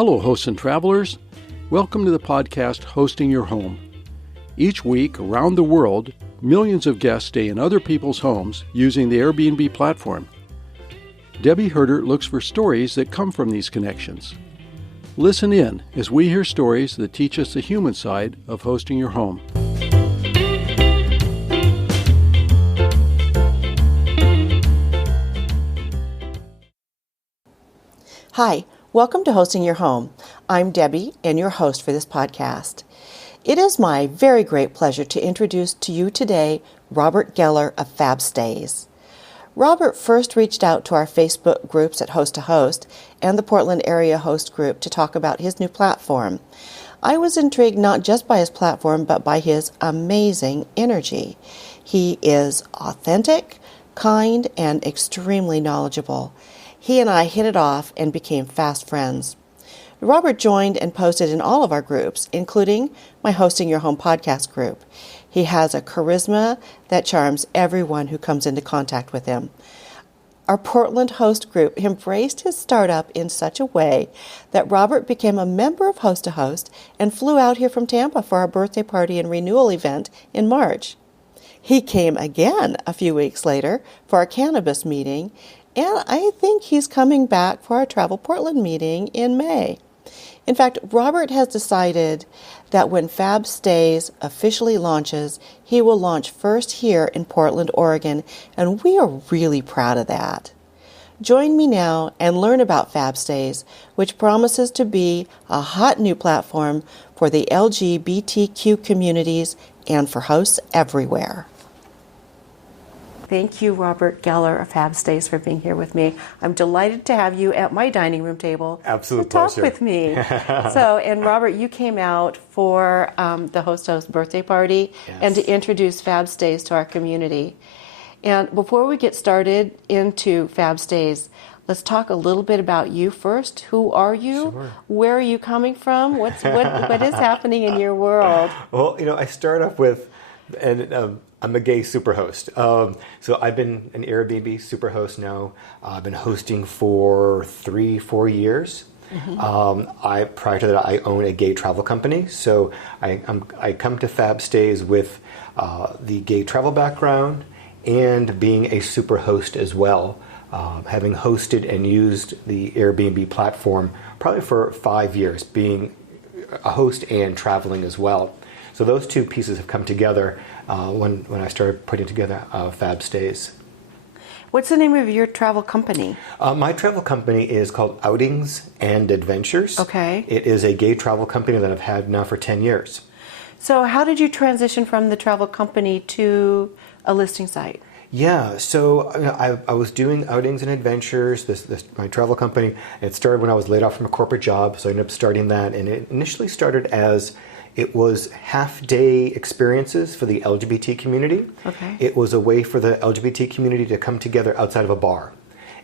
Hello, hosts and travelers. Welcome to the podcast Hosting Your Home. Each week, around the world, millions of guests stay in other people's homes using the Airbnb platform. Debi Hertert looks for stories that come from these connections. Listen in as we hear stories that teach us the human side of hosting your home. Hi, welcome to Hosting Your Home. I'm Debi and your host for this podcast. It is my very great pleasure to introduce to you today Robert Geller of FabStayz. Robert first reached out to our Facebook groups at Host to Host and the Portland Area Host Group to talk about his new platform. I was intrigued not just by his platform, but by his amazing energy. He is authentic, kind, and extremely knowledgeable. He and I hit it off and became fast friends. Robert joined and posted in all of our groups, including my Hosting Your Home podcast group. He has a charisma that charms everyone who comes into contact with him. Our Portland host group embraced his startup in such a way that Robert became a member of Host to Host and flew out here from Tampa for our birthday party and renewal event in March. He came again a few weeks later for our cannabis meeting, and I think he's coming back for our Travel Portland meeting in May. In fact, Robert has decided that when FabStayz officially launches, he will launch first here in Portland, Oregon, and we are really proud of that. Join me now and learn about FabStayz, which promises to be a hot new platform for the LGBTQ communities and for hosts everywhere. Thank you, Robert Geller of FabStayz, for being here with me. I'm delighted to have you at my dining room table to talk with me. And Robert, you came out for the Host birthday party and to introduce FabStayz to our community. And before we get started into FabStayz, let's talk a little bit about you first. Who are you? Sure. Where are you coming from? What is happening in your world? Well, I start off with, I'm a gay superhost. So I've been an Airbnb superhost now. I've been hosting for 3-4 years. Mm-hmm. Prior to that, I own a gay travel company. So I come to FabStayz with the gay travel background and being a superhost as well. Having hosted and used the Airbnb platform probably for 5 years, being a host and traveling as well. So those two pieces have come together when I started putting together FabStayz. What's the name of your travel company? My travel company is called Outings and Adventures. Okay. It is a gay travel company that I've had now for 10 years. So how did you transition from the travel company to a listing site? Yeah, so I was doing Outings and Adventures, my travel company. It started when I was laid off from a corporate job, so I ended up starting that. And it initially started as it was half-day experiences for the LGBT community. Okay. It was a way for the LGBT community to come together outside of a bar.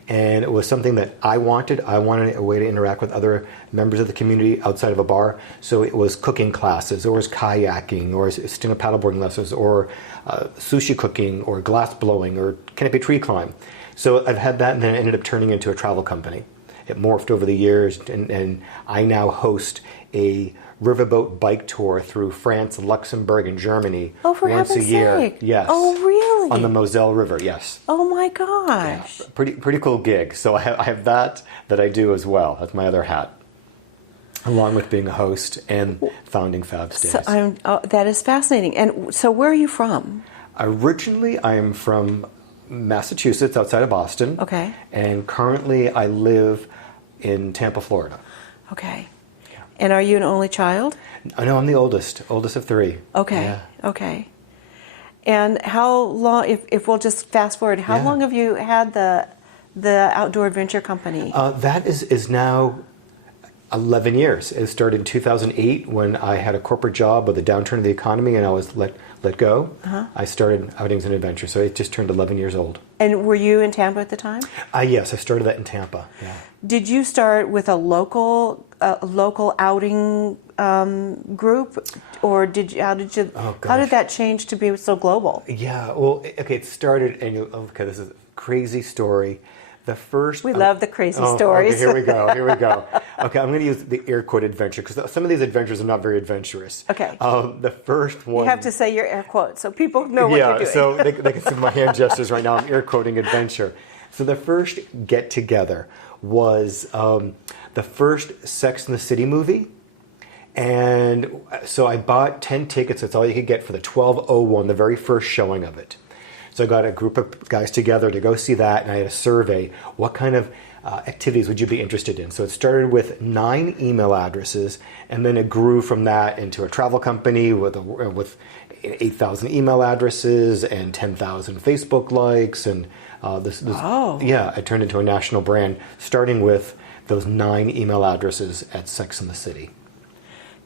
And it was something that I wanted. I wanted a way to interact with other members of the community outside of a bar. So it was cooking classes, or it was kayaking, or stand-up paddleboarding lessons, or sushi cooking, or glass blowing, or canopy tree climb. So I've had that, and then it ended up turning into a travel company. It morphed over the years, and I now host a riverboat bike tour through France, Luxembourg, and Germany once a year. Sake. Yes. Oh, really? On the Moselle River, yes. Oh my gosh. Yeah, pretty cool gig. So I have that I do as well. That's my other hat, along with being a host and founding FabStayz. So that is fascinating. And so where are you from? Originally, I am from Massachusetts, outside of Boston. Okay. And currently, I live in Tampa, Florida. Okay. And are you an only child? No, I'm the oldest of 3. Okay, yeah. Okay. And how long, if we'll just fast forward, how long have you had the outdoor adventure company? That is now 11 years. It started in 2008 when I had a corporate job with a downturn of the economy and I was let go. Uh-huh. I started Outings and Adventures, so it just turned 11 years old. And were you in Tampa at the time? Yes, I started that in Tampa. Yeah. Did you start with a local outing group, or how did that change to be so global? Yeah, well, okay, it started, and this is a crazy story. We love the crazy stories. Okay, here we go. Okay, I'm going to use the air quote adventure because some of these adventures are not very adventurous. Okay. The first one. You have to say your air quotes so people know what you're doing. Yeah, so they can see my hand gestures right now. I'm air quoting adventure. So the first get together was the first Sex and the City movie. And so I bought 10 tickets. That's all you could get for the 12:01, the very first showing of it. So I got a group of guys together to go see that, and I had a survey. What kind of activities would you be interested in? So it started with 9 email addresses, and then it grew from that into a travel company with 8,000 email addresses and 10,000 Facebook likes, and it turned into a national brand, starting with those 9 email addresses at Sex and the City.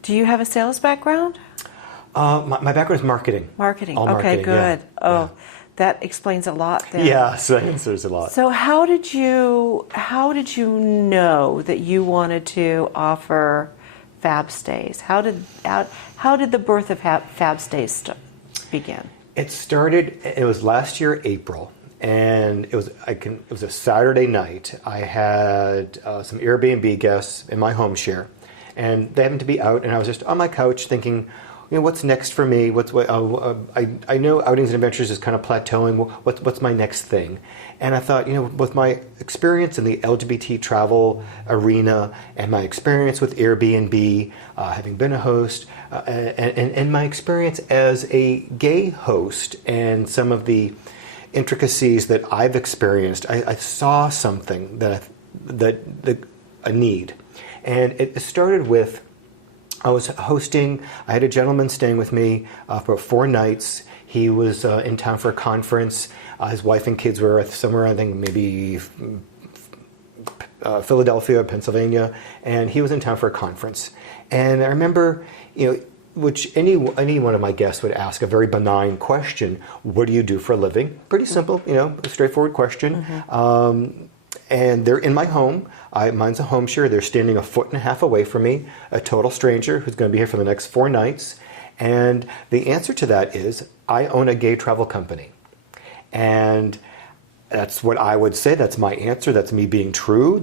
Do you have a sales background? My background is marketing. Marketing. All okay, marketing, good. Yeah. Oh, that explains a lot then. Yeah, so that answers a lot. So how did you know that you wanted to offer FabStayz? How did the birth of FabStayz begin? It was last year, April. And it was a Saturday night. I had some Airbnb guests in my home share, and they happened to be out, and I was just on my couch thinking, what's next for me? I know Outings and Adventures is kind of plateauing. What's my next thing? And I thought, with my experience in the LGBT travel arena and my experience with Airbnb, having been a host, and my experience as a gay host, and some of the intricacies that I've experienced, I saw something that a need. And it started with, I was hosting, I had a gentleman staying with me for 4 nights. He was in town for a conference. His wife and kids were somewhere, I think maybe Philadelphia, Pennsylvania, and he was in town for a conference. And I remember, which any one of my guests would ask a very benign question: what do you do for a living? Pretty simple, a straightforward question. Mm-hmm. And they're in my home. Mine's a home share. They're standing 1.5 feet away from me, a total stranger who's going to be here for the next 4 nights. And the answer to that is, I own a gay travel company. And that's what I would say. That's my answer. That's me being true.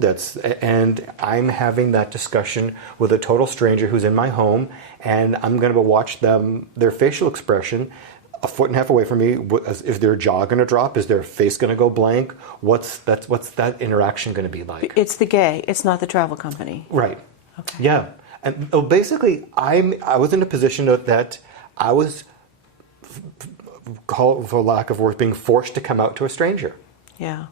And I'm having that discussion with a total stranger who's in my home, and I'm going to watch their facial expression 1.5 feet away from me. Is their jaw going to drop? Is their face going to go blank? What's that interaction going to be like? It's the gay. It's not the travel company. Right. Okay. Yeah. And basically, I was in a position that I was, for lack of words, being forced to come out to a stranger. Yeah.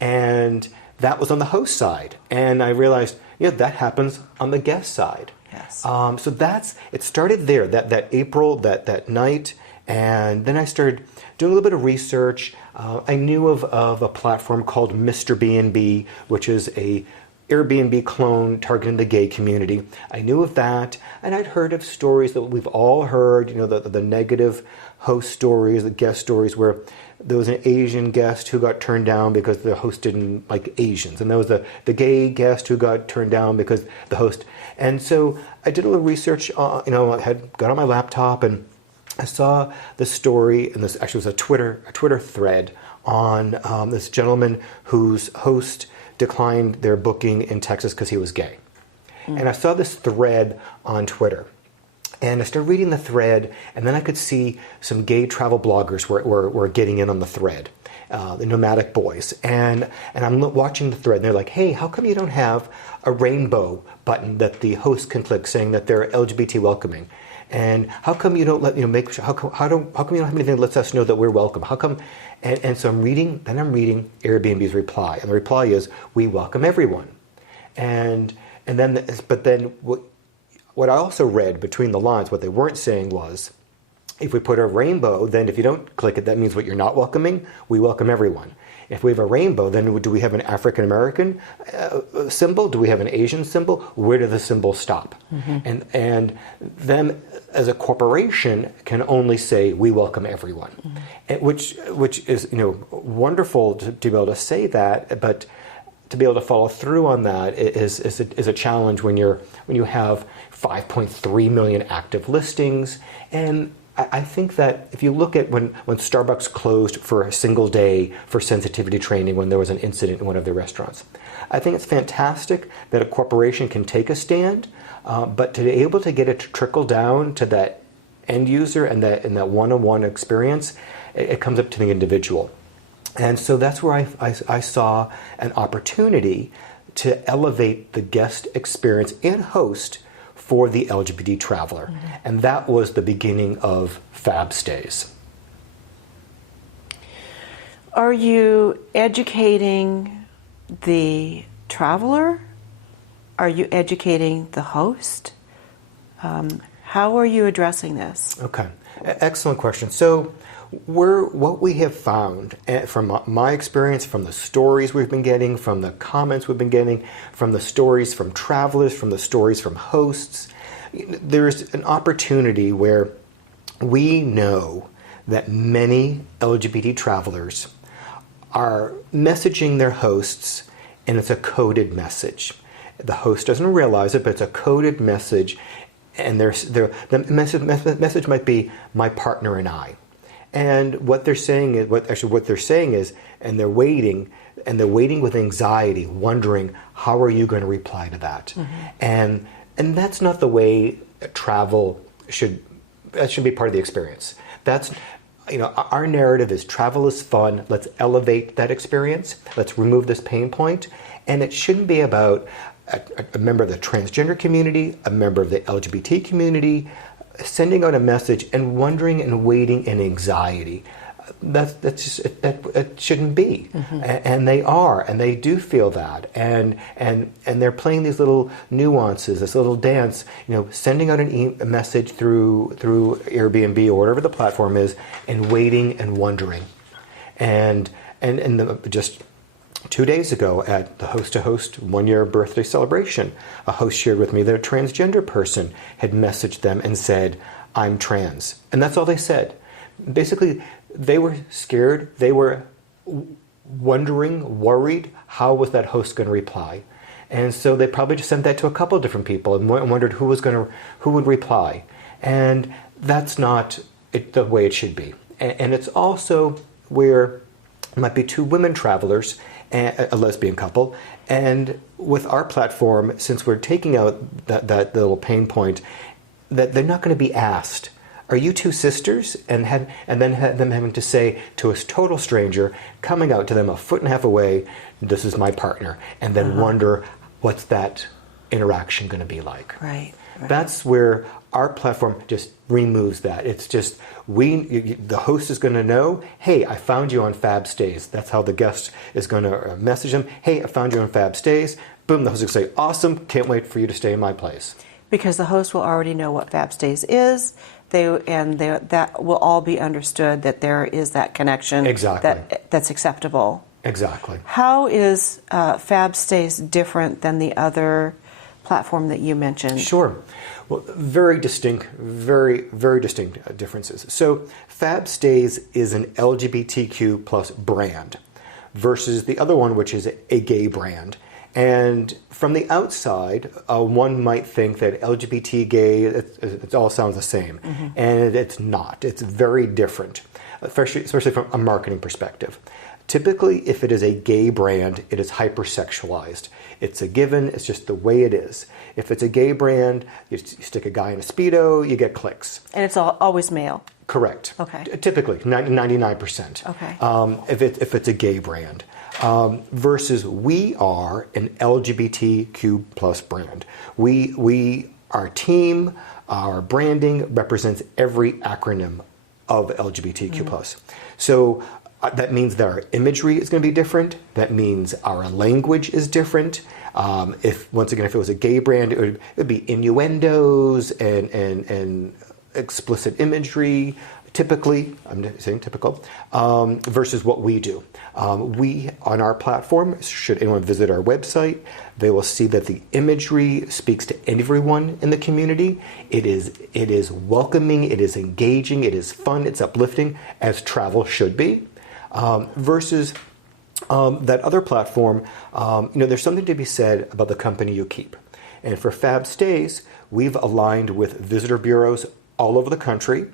And that was on the host side. And I realized, that happens on the guest side. Yes. So it started there, that April, that night. And then I started doing a little bit of research. I knew of a platform called Mr. B&B, which is a Airbnb clone targeting the gay community. I knew of that, and I'd heard of stories that we've all heard, the negative host stories, the guest stories, where there was an Asian guest who got turned down because the host didn't like Asians, and there was the gay guest who got turned down because the host. And so I did a little research. I got on my laptop, and I saw the story, and this actually was a Twitter thread on this gentleman whose host declined their booking in Texas because he was gay. Mm. And I saw this thread on Twitter. And I started reading the thread, and then I could see some gay travel bloggers were getting in on the thread, the Nomadic Boys. And I'm watching the thread, and they're like, hey, how come you don't have a rainbow button that the host can click saying that they're LGBT welcoming? And how come you don't make sure, how come you don't have anything that lets us know that we're welcome? How come? And so I'm reading Airbnb's reply, and the reply is, we welcome everyone. And then what I also read between the lines, what they weren't saying was, if we put a rainbow, then if you don't click it, that means what you're not welcoming. We welcome everyone. If we have a rainbow, then do we have an African American symbol? Do we have an Asian symbol? Where do the symbols stop? Mm-hmm. And them as a corporation can only say we welcome everyone, mm-hmm. which is wonderful to be able to say that, but to be able to follow through on that is a challenge when you have 5.3 million active listings, and I think that if you look at when Starbucks closed for a single day for sensitivity training when there was an incident in one of their restaurants, I think it's fantastic that a corporation can take a stand, but to be able to get it to trickle down to that end user and that one-on-one experience, it comes up to the individual. And so that's where I saw an opportunity to elevate the guest experience and host for the LGBT traveler. Mm-hmm. And that was the beginning of FabStayz. Are you educating the traveler? Are you educating the host? How are you addressing this? Okay, excellent question. So what we have found from my experience, from the stories we've been getting, from the comments we've been getting, from the stories from travelers, from the stories from hosts, there's an opportunity where we know that many LGBT travelers are messaging their hosts, and it's a coded message. The host doesn't realize it, but it's a coded message, and the message might be "my partner and I." And what they're saying is, and they're waiting with anxiety, wondering, how are you going to reply to that? Mm-hmm. And that's not the way travel should be part of the experience. That's, our narrative is travel is fun. Let's elevate that experience. Let's remove this pain point. And it shouldn't be about a member of the transgender community, a member of the LGBT community, sending out a message and wondering and waiting in anxiety. It shouldn't be. Mm-hmm. And they are, and they do feel that, and they're playing these little nuances, this little dance, sending out a message through Airbnb or whatever the platform is, and waiting and wondering, and just 2 days ago at the Host to Host 1-year birthday celebration, a host shared with me that a transgender person had messaged them and said, "I'm trans." And that's all they said. Basically, they were scared. They were wondering, worried, how was that host going to reply? And so they probably just sent that to a couple of different people and wondered who would reply. And that's not the way it should be. And it's also where it might be 2 women travelers, a lesbian couple, and with our platform, since we're taking out that little pain point, that they're not going to be asked, "Are you 2 sisters?" and then have them having to say to a total stranger, coming out to them a foot and a half away, "This is my partner," and then wonder what's that interaction going to be like. Right. That's where our platform just removes that. It's just the host is going to know, "Hey, I found you on FabStayz." That's how the guest is going to message them. "Hey, I found you on FabStayz." Boom, the host will say, "Awesome, can't wait for you to stay in my place." Because the host will already know what FabStayz is. That will all be understood, that there is that connection. Exactly. That's acceptable. Exactly. How is FabStayz different than the other platform that you mentioned? Sure. Well, very distinct differences. So FabStayz is an LGBTQ plus brand versus the other one, which is a gay brand. And from the outside, one might think that LGBT, gay, it all sounds the same. Mm-hmm. And it's not. It's very different, especially from a marketing perspective. Typically, if it is a gay brand, it is hyper-sexualized. It's a given. It's just the way it is. If it's a gay brand, you stick a guy in a Speedo, you get clicks. And it's always male? Correct. Okay. Typically, 99%. Okay. If it's a gay brand. Versus we are an LGBTQ plus brand. Our team, our branding represents every acronym of LGBTQ plus. So that means that our imagery is going to be different. That means our language is different. If it was a gay brand, it would be innuendos and explicit imagery. Typically, I'm saying typical, versus what we do. We, on our platform, should anyone visit our website, they will see that the imagery speaks to everyone in the community. It is welcoming, it is engaging, it is fun, it's uplifting, as travel should be. Versus that other platform, there's something to be said about the company you keep. And for FabStayz, we've aligned with visitor bureaus all over the country.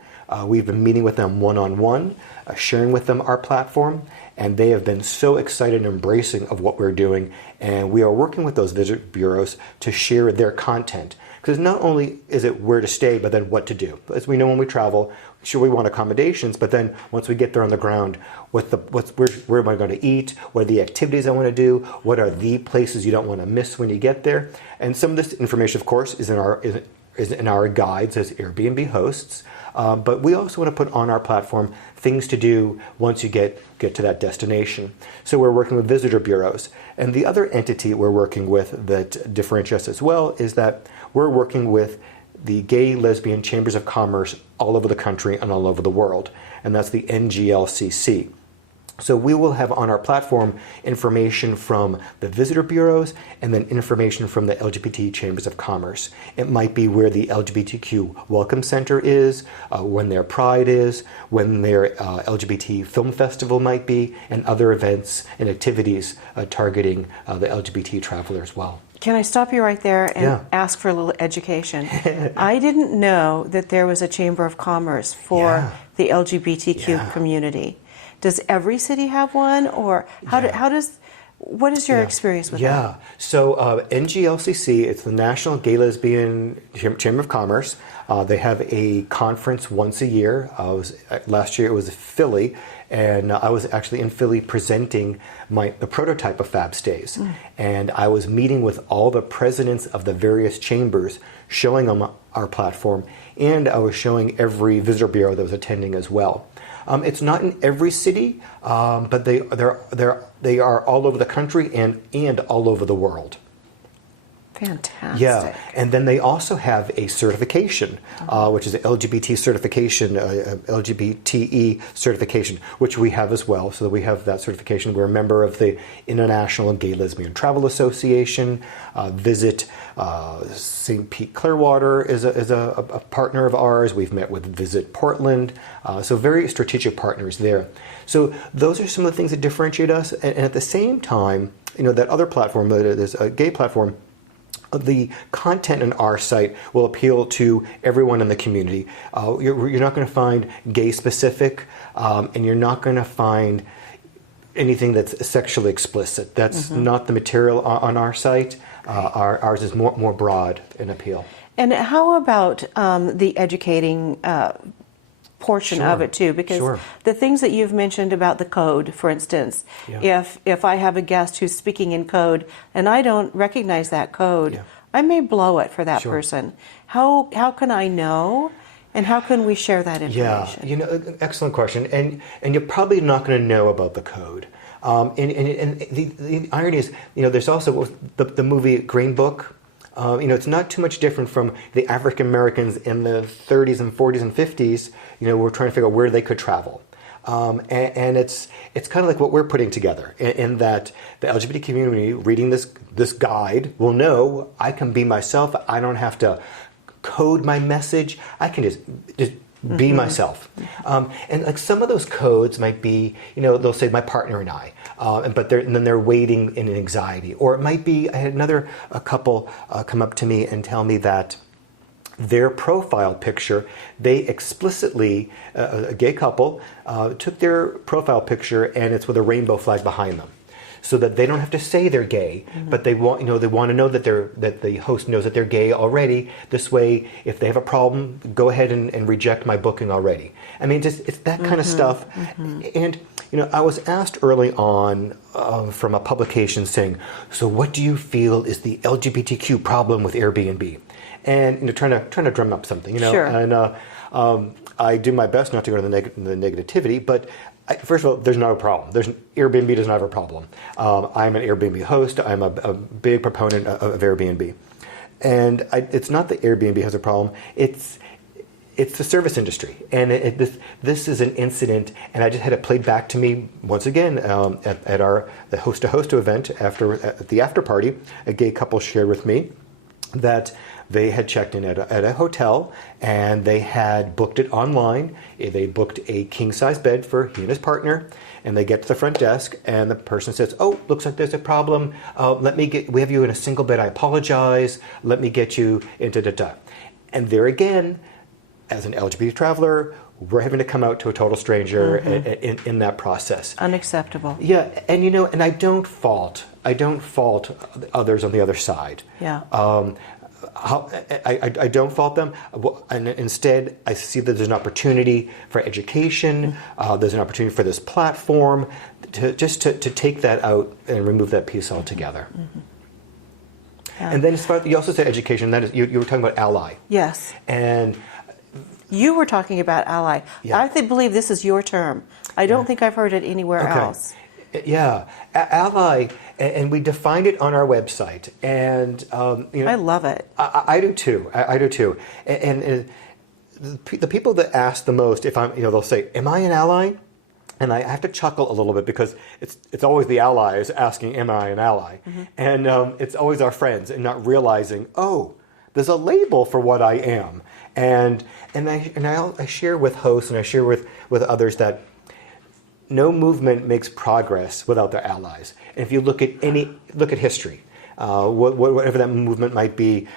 We've been meeting with them one-on-one, sharing with them our platform, and they have been so excited and embracing of what we're doing. And we are working with those visit bureaus to share their content. Because not only is it where to stay, but then what to do. As we know when we travel, sure, we want accommodations, but then once we get there on the ground, where am I going to eat? What are the activities I want to do? What are the places you don't want to miss when you get there? And some of this information, of course, is in our guides as Airbnb hosts. But we also want to put on our platform things to do once you get to that destination. So we're working with visitor bureaus. And the other entity we're working with that differentiates us as well is that we're working with the gay, lesbian chambers of commerce all over the country and all over the world. And that's the NGLCC. So we will have on our platform information from the visitor bureaus and then information from the LGBT chambers of commerce. It might be where the LGBTQ Welcome Center is, when their Pride is, when their LGBT film festival might be, and other events and activities targeting the LGBT traveler as well. Can I stop you right there and ask for a little education? I didn't know that there was a Chamber of Commerce for the LGBTQ community. Does every city have one, or what is your experience with that? So NGLCC, it's the National Gay Lesbian Chamber of Commerce. They have a conference once a year. Last year it was Philly, and I was actually in Philly presenting the prototype of FabStayz. And I was meeting with all the presidents of the various chambers, showing them our platform, and I was showing every visitor bureau that was attending as well. It's not in every city, but they are all over the country and all over the world. Fantastic. Yeah, and then they also have a certification, which is an LGBT certification, LGBTE certification, which we have as well. So that we have that certification. We're a member of the International Gay Lesbian Travel Association. Visit St. Pete Clearwater is a partner of ours. We've met with Visit Portland. So very strategic partners there. So those are some of the things that differentiate us. And at the same time, that other platform, there's a gay platform, the content in our site will appeal to everyone in the community. You're not going to find gay specific, and you're not going to find anything that's sexually explicit. That's not the material on our site. Ours is more broad in appeal. And how about the educating portion of it too? Because the things that you've mentioned about the code, for instance, if I have a guest who's speaking in code and I don't recognize that code, I may blow it for that person. How can I know? And how can we share that information? Yeah, excellent question. And you're probably not going to know about the code. And the irony is, there's also the movie Green Book. It's not too much different from the African Americans in the 30s and 40s and 50s. We're trying to figure out where they could travel. And it's kind of like what we're putting together in that the LGBT community reading this guide will know I can be myself. I don't have to code my message. I can just be myself. And like some of those codes might be, they'll say my partner and I, but then they're waiting in anxiety. Or it might be, I had a couple come up to me and tell me that their profile picture, they explicitly, a gay couple, took their profile picture and it's with a rainbow flag behind them. So that they don't have to say they're gay, but they want to know that the host knows that they're gay already. This way, if they have a problem, go ahead and reject my booking already. I mean, it's that kind of stuff. And I was asked early on from a publication saying, "So what do you feel is the LGBTQ problem with Airbnb?" And trying to drum up something, And I do my best not to go to the negativity, but. First of all, there's no problem. Airbnb does not have a problem. I'm an Airbnb host. I'm a big proponent of Airbnb. And it's not that Airbnb has a problem. It's the service industry. And this is an incident, and I just had it played back to me once again at the host-to-host event at the after party. A gay couple shared with me that they had checked in at a hotel and they had booked it online. They booked a king-size bed for he and his partner, and they get to the front desk and the person says, "Oh, looks like there's a problem. We have you in a single bed. I apologize. Let me get you into da." And there again, as an LGBT traveler, we're having to come out to a total stranger in that process. Unacceptable. Yeah, and and I don't fault others on the other side. Yeah. I don't fault them, and instead I see that there's an opportunity for education. There's an opportunity for this platform to take that out and remove that piece altogether. Yeah. And then you also said education. That is, you were talking about ally. Yes. And you were talking about ally. Yeah. I believe this is your term. I don't think I've heard it anywhere else. Yeah, ally, and we defined it on our website, and I love it. I do too. I do too. And the people that ask the most, if I'm, they'll say, "Am I an ally?" And I have to chuckle a little bit because it's always the allies asking, "Am I an ally?" And it's always our friends, and not realizing, oh, there's a label for what I am. And I share with hosts and I share with others that no movement makes progress without their allies. And if you look at history, whatever that movement might be,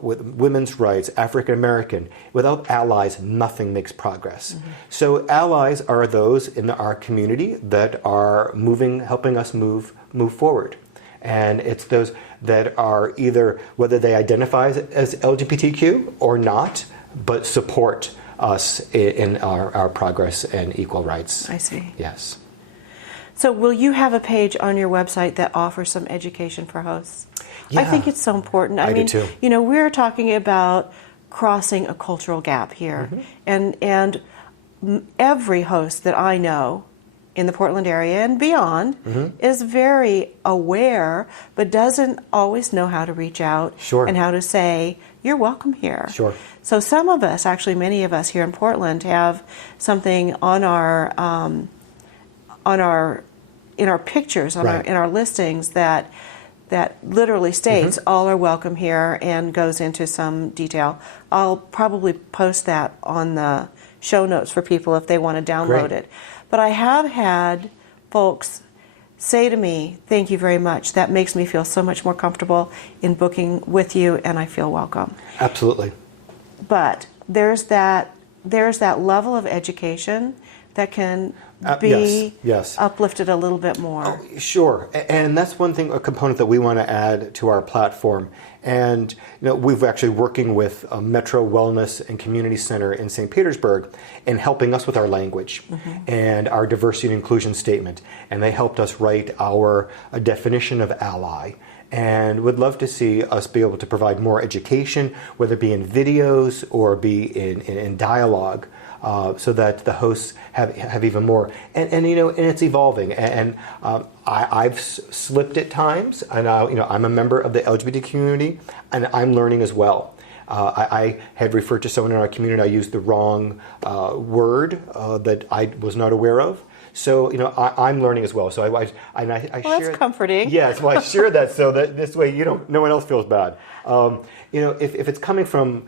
with women's rights, African American, without allies, nothing makes progress. So allies are those in our community that are helping us move forward. And it's those that are either, whether they identify as LGBTQ or not, but support us in our progress and equal rights. I see. Yes. So will you have a page on your website that offers some education for hosts? Yeah. I think it's so important. I mean, do too. We're talking about crossing a cultural gap here. And every host that I know in the Portland area and beyond is very aware, but doesn't always know how to reach out and how to say, you're welcome here. Sure. So some of us, actually many of us here in Portland, have something on our in our pictures, in our listings that literally states all are welcome here and goes into some detail. I'll probably post that on the show notes for people if they want to download it. But I have had folks say to me, thank you very much. That makes me feel so much more comfortable in booking with you, and I feel welcome. Absolutely. But there's that level of education that can be uplifted a little bit more. Oh, sure. And that's one thing, a component that we want to add to our platform. And we've actually working with a Metro Wellness and Community Center in St. Petersburg and helping us with our language and our diversity and inclusion statement. And they helped us write our definition of ally. And would love to see us be able to provide more education, whether it be in videos or be in dialogue, so that the hosts have even more. And it's evolving. And I've slipped at times, and I'm a member of the LGBT community, and I'm learning as well. I had referred to someone in our community. I used the wrong word that I was not aware of. So I'm learning as well. So I share. That's comforting. Yes, well, I share that so that this way no one else feels bad. If it's coming from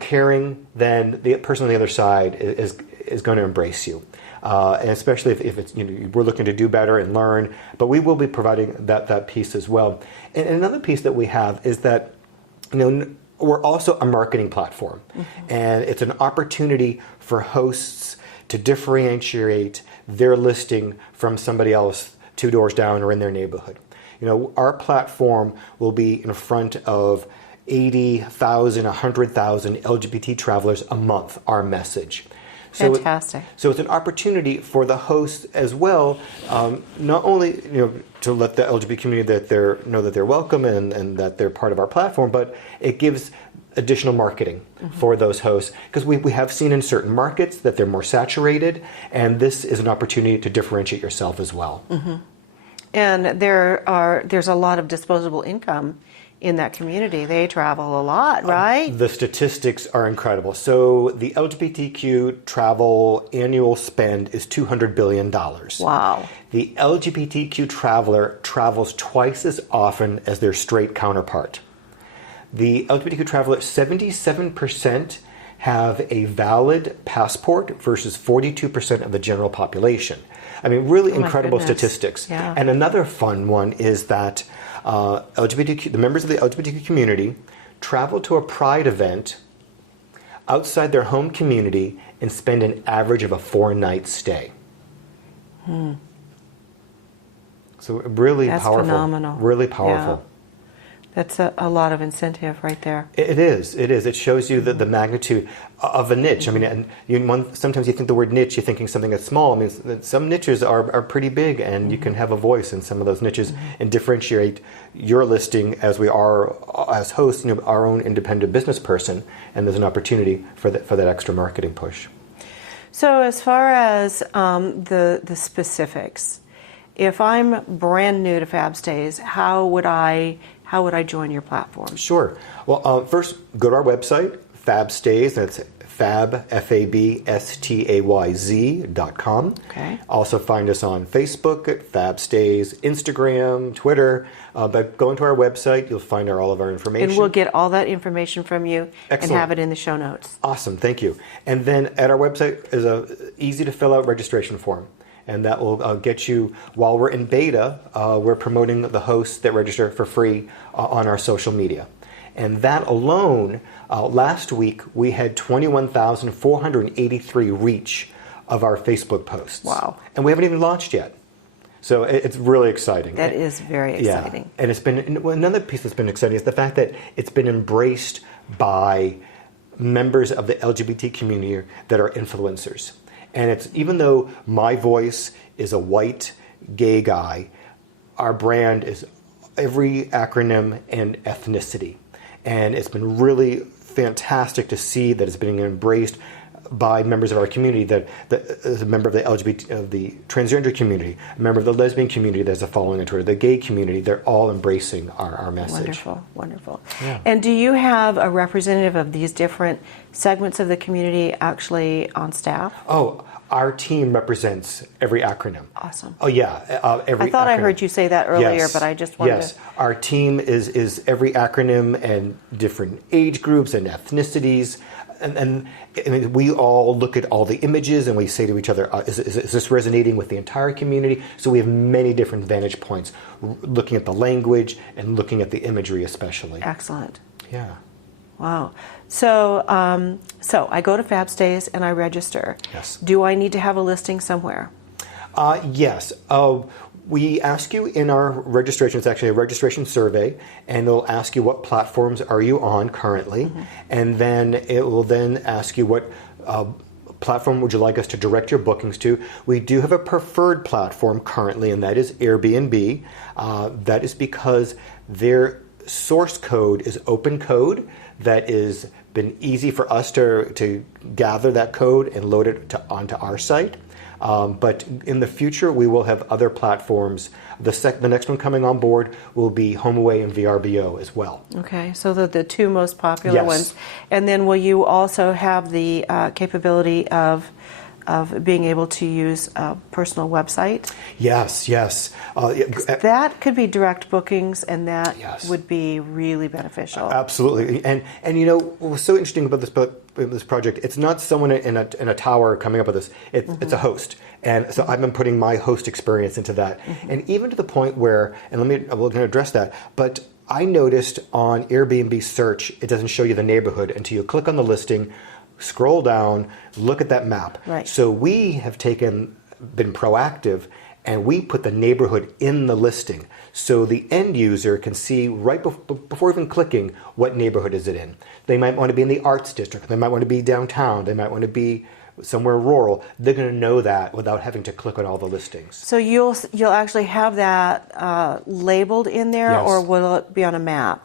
caring, then the person on the other side is going to embrace you, and especially if it's we're looking to do better and learn. But we will be providing that piece as well. And another piece that we have is that we're also a marketing platform, and it's an opportunity for hosts to differentiate their listing from somebody else 2 doors down or in their neighborhood. Our platform will be in front of 80,000, 100,000 LGBT travelers a month, our message. Fantastic. So it's an opportunity for the hosts as well, not only to let the LGBT community know that they're welcome and that they're part of our platform, but it gives additional marketing for those hosts, because we have seen in certain markets that they're more saturated, and this is an opportunity to differentiate yourself as well. And there's a lot of disposable income in that community. They travel a lot, right? The statistics are incredible. So the LGBTQ travel annual spend is $200 billion. Wow. The LGBTQ traveler travels twice as often as their straight counterpart. The LGBTQ traveler, 77% have a valid passport versus 42% of the general population. I mean, really incredible statistics. Yeah. And another fun one is that the members of the LGBTQ community travel to a pride event outside their home community and spend an average of a 4-night stay. So really That's powerful. phenomenal. Really powerful. Yeah. That's a lot of incentive right there. It is. It is. It shows you the magnitude of a niche. I mean, and sometimes you think the word niche, you're thinking something that's small. I mean, some niches are pretty big, and you can have a voice in some of those niches and differentiate your listing as we are as hosts, our own independent business person, and there's an opportunity for that extra marketing push. So as far as the specifics, if I'm brand new to FabStayz, how would I join your platform? Sure. Well, first, go to our website, FabStayz. That's FabStayz.com. Okay. Also find us on Facebook at FabStayz, Instagram, Twitter. But go into our website, you'll find all of our information. And we'll get all that information from you. Excellent. And have it in the show notes. Awesome. Thank you. And then at our website is a easy to fill out registration form. And that will get you, while we're in beta, we're promoting the hosts that register for free on our social media. And that alone, last week, we had 21,483 reach of our Facebook posts. Wow. And we haven't even launched yet. So it's really exciting. That is very exciting. Yeah. And it's been, another piece that's been exciting is the fact that it's been embraced by members of the LGBT community that are influencers. And it's, even though my voice is a white gay guy, our brand is every acronym and ethnicity. And it's been really fantastic to see that it's being embraced by members of our community, that as a member of the LGBT, of the transgender community, a member of the lesbian community that's a following on Twitter, the gay community, they're all embracing our message. Wonderful, wonderful. Yeah. And do you have a representative of these different segments of the community actually on staff? Oh, our team represents every acronym. Awesome. Oh yeah, every. I thought acronym. I heard you say that earlier, Yes. but I just wanted Yes, to. our team is every acronym and different age groups and ethnicities, and we all look at all the images and we say to each other, is this resonating with the entire community? So we have many different vantage points, looking at the language and looking at the imagery especially. Excellent. Yeah. Wow. So I go to FabStayz and I register. Yes. Do I need to have a listing somewhere? Yes. We ask you in our registration, it's actually a registration survey, and it'll ask you what platforms are you on currently, and then it will then ask you what platform would you like us to direct your bookings to. We do have a preferred platform currently, and that is Airbnb. That is because their source code is open code. That is been easy for us to gather that code and load it onto our site. But in the future, we will have other platforms. The next one coming on board will be HomeAway and VRBO as well. Okay, so the two most popular Yes. ones. And then will you also have the capability of being able to use a personal website? Yes, yes. That could be direct bookings, and that Yes. would be really beneficial. Absolutely. And what's so interesting about this project, it's not someone in a tower coming up with this. It's a host. And so I've been putting my host experience into that. And even to the point where, and we're going to address that, but I noticed on Airbnb search, it doesn't show you the neighborhood until you click on the listing, scroll down, look at that map. Right. So we have been proactive, and we put the neighborhood in the listing. So the end user can see right before even clicking what neighborhood is it in. They might want to be in the arts district. They might want to be downtown. They might want to be somewhere rural. They're going to know that without having to click on all the listings. So you'll actually have that labeled in there, Yes. or will it be on a map?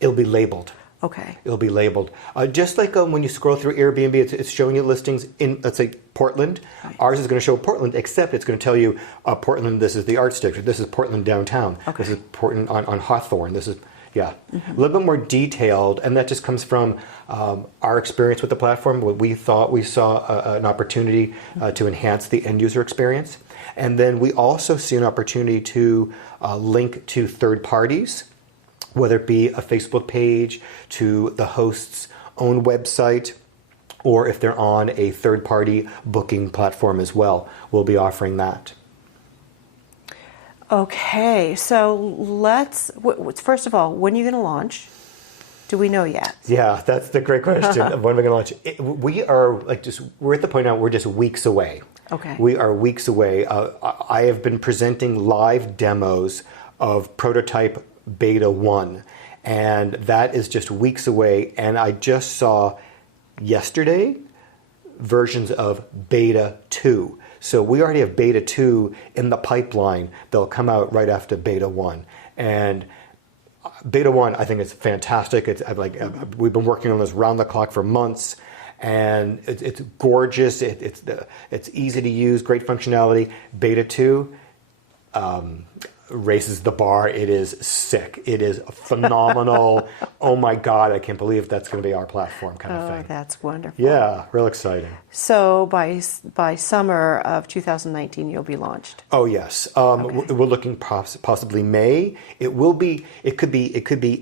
It'll be labeled. Okay. It'll be labeled. Just like when you scroll through Airbnb, it's showing you listings in, let's say, Portland. Right. Ours is going to show Portland, except it's going to tell you, Portland, this is the arts district. This is Portland downtown. Okay. This is Portland on Hawthorne. This is, a little bit more detailed. And that just comes from our experience with the platform. What we thought we saw an opportunity to enhance the end user experience. And then we also see an opportunity to link to third parties, whether it be a Facebook page, to the host's own website, or if they're on a third-party booking platform as well. We'll be offering that. Okay, so first of all, when are you going to launch? Do we know yet? Yeah, that's the great question. When are we going to launch? We're at the point now we're just weeks away. Okay. We are weeks away. I have been presenting live demos of prototype beta 1, and that is just weeks away. And I just saw yesterday versions of beta 2. So we already have beta 2 in the pipeline. They'll come out right after beta 1. And beta 1, I think, is fantastic. We've been working on this round the clock for months, and it's gorgeous. It's easy to use, great functionality. Beta 2 raises the bar. It is sick. It is phenomenal. Oh my God, I can't believe that's going to be our platform kind of thing. Oh, that's wonderful. Yeah, real exciting. So by summer of 2019, you'll be launched. Oh yes, Okay. we're looking possibly May. It will be. It could be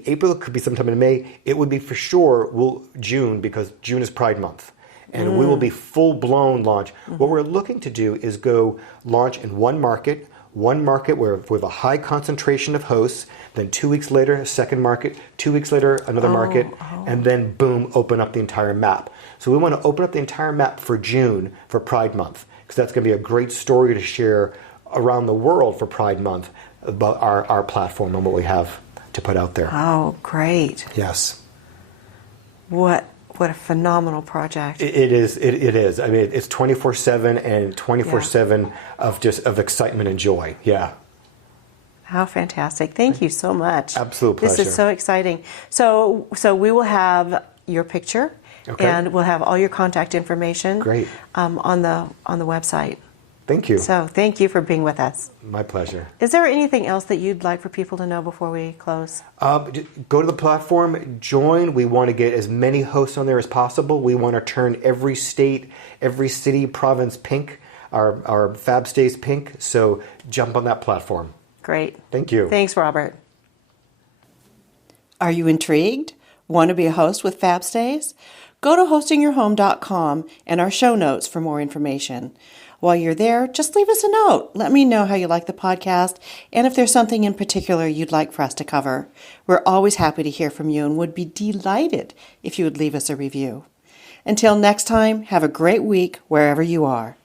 April. It could be sometime in May. It would be for sure. June, because June is Pride Month, and we will be full blown launch. What we're looking to do is go launch in one market where with a high concentration of hosts, then 2 weeks later, a second market, 2 weeks later, another market, and then boom, open up the entire map. So we want to open up the entire map for June for Pride Month, because that's going to be a great story to share around the world for Pride Month about our platform and what we have to put out there. Oh, great. Yes. What a phenomenal project. It is. I mean, it's 24/7 and 24/7 of excitement and joy. Yeah. How fantastic. Thank you so much. Absolute pleasure. This is so exciting. So we will have your picture, Okay. and we'll have all your contact information. Great. On the website. Thank you. So thank you for being with us. My pleasure. Is there anything else that you'd like for people to know before we close? Go to the platform, join. We want to get as many hosts on there as possible. We want to turn every state, every city, province pink, our FabStayz pink. So jump on that platform. Great. Thank you. Thanks, Robert. Are you intrigued? Want to be a host with FabStayz? Go to hostingyourhome.com and our show notes for more information. While you're there, just leave us a note. Let me know how you like the podcast and if there's something in particular you'd like for us to cover. We're always happy to hear from you and would be delighted if you would leave us a review. Until next time, have a great week wherever you are.